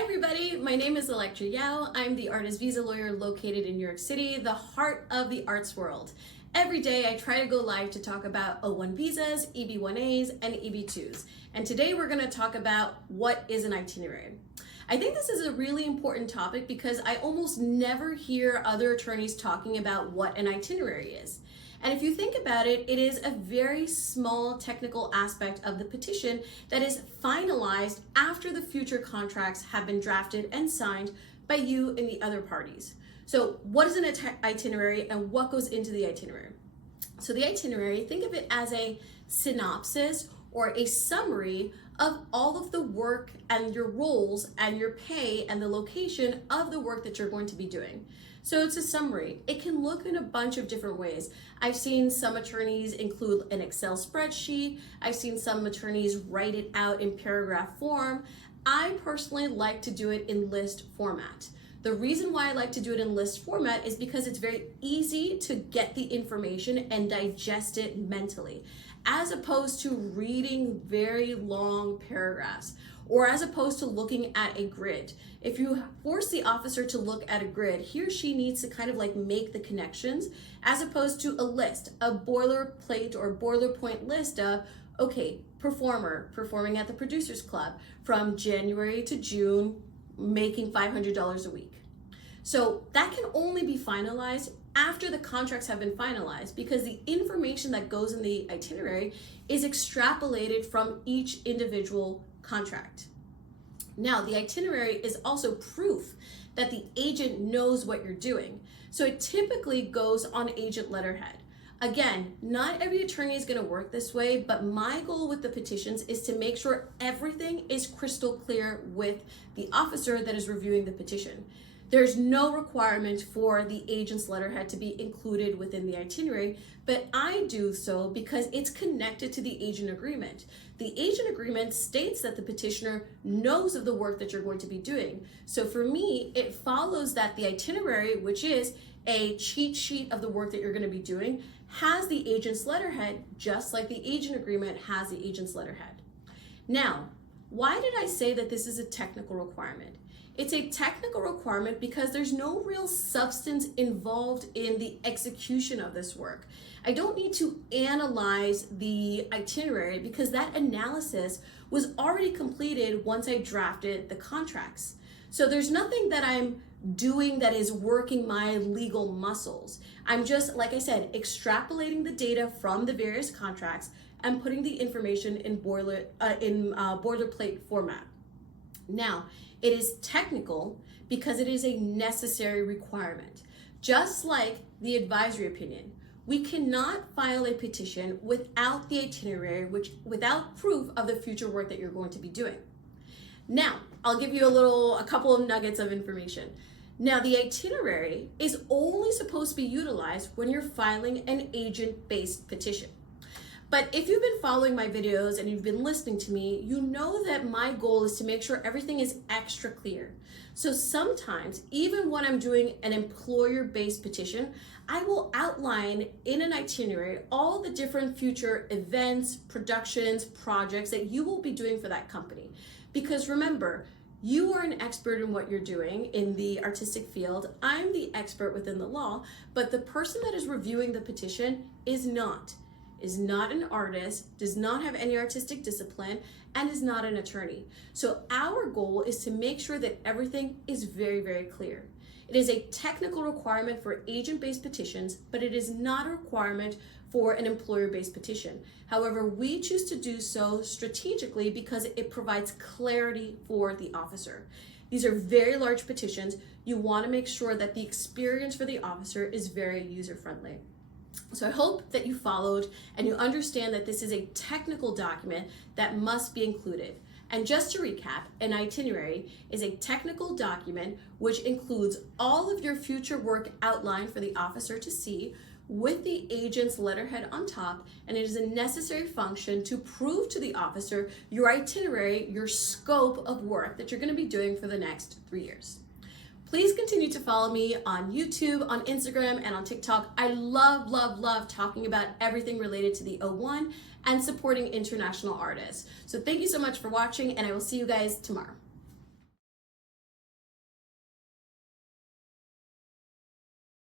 Hi everybody, my name is Elektra Yao. I'm the artist visa lawyer located in New York City, the heart of the arts world. Every day I try to go live to talk about O1 visas, EB1As, and EB2s. And today we're going to talk about what is an itinerary. I think this is a really important topic because I almost never hear other attorneys talking about what an itinerary is. And if you think about it, it is a very small technical aspect of the petition that is finalized after the future contracts have been drafted and signed by you and the other parties. So what is an itinerary and what goes into the itinerary? So the itinerary, think of it as a synopsis or a summary of all of the work and your roles and your pay and the location of the work that you're going to be doing. So it's a summary. It can look in a bunch of different ways. I've seen some attorneys include an Excel spreadsheet. I've seen some attorneys write it out in paragraph form. I personally like to do it in list format. The reason why I like to do it in list format is because it's very easy to get the information and digest it mentally, as opposed to reading very long paragraphs, or as opposed to looking at a grid. If you force the officer to look at a grid, he or she needs to kind of like make the connections, as opposed to a list, a boilerplate or boilerpoint list of, okay, performing at the Producers Club from January to June, making $500 a week. So that can only be finalized after the contracts have been finalized, because the information that goes in the itinerary is extrapolated from each individual contract. Now, the itinerary is also proof that the agent knows what you're doing. So it typically goes on agent letterhead. Again, not every attorney is going to work this way, but my goal with the petitions is to make sure everything is crystal clear with the officer that is reviewing the petition. There's no requirement for the agent's letterhead to be included within the itinerary, but I do so because it's connected to the agent agreement. The agent agreement states that the petitioner knows of the work that you're going to be doing. So for me, it follows that the itinerary, which is a cheat sheet of the work that you're going to be doing, has the agent's letterhead, just like the agent agreement has the agent's letterhead. Now, why did I say that this is a technical requirement? It's a technical requirement because there's no real substance involved in the execution of this work. I don't need to analyze the itinerary because that analysis was already completed once I drafted the contracts. So there's nothing that I'm doing that is working my legal muscles. I'm just, like I said, extrapolating the data from the various contracts and putting the information in boilerplate format. Now, it is technical because it is a necessary requirement. Just like the advisory opinion, we cannot file a petition without the itinerary, without proof of the future work that you're going to be doing. Now, I'll give you a couple of nuggets of information. Now, the itinerary is only supposed to be utilized when you're filing an agent-based petition. But if you've been following my videos and you've been listening to me, you know that my goal is to make sure everything is extra clear. So sometimes, even when I'm doing an employer-based petition, I will outline in an itinerary all the different future events, productions, projects that you will be doing for that company. Because remember, you are an expert in what you're doing in the artistic field. I'm the expert within the law, but the person that is reviewing the petition is not an artist, does not have any artistic discipline, and is not an attorney. So our goal is to make sure that everything is very, very clear. It is a technical requirement for agent-based petitions, but it is not a requirement for an employer-based petition. However, we choose to do so strategically because it provides clarity for the officer. These are very large petitions. You want to make sure that the experience for the officer is very user-friendly. So I hope that you followed and you understand that this is a technical document that must be included. And just to recap, an itinerary is a technical document which includes all of your future work outlined for the officer to see with the agent's letterhead on top, and it is a necessary function to prove to the officer your itinerary, your scope of work that you're going to be doing for the next 3 years. Please continue to follow me on YouTube, on Instagram, and on TikTok. I love talking about everything related to the O1 and supporting international artists. So thank you so much for watching, and I will see you guys tomorrow.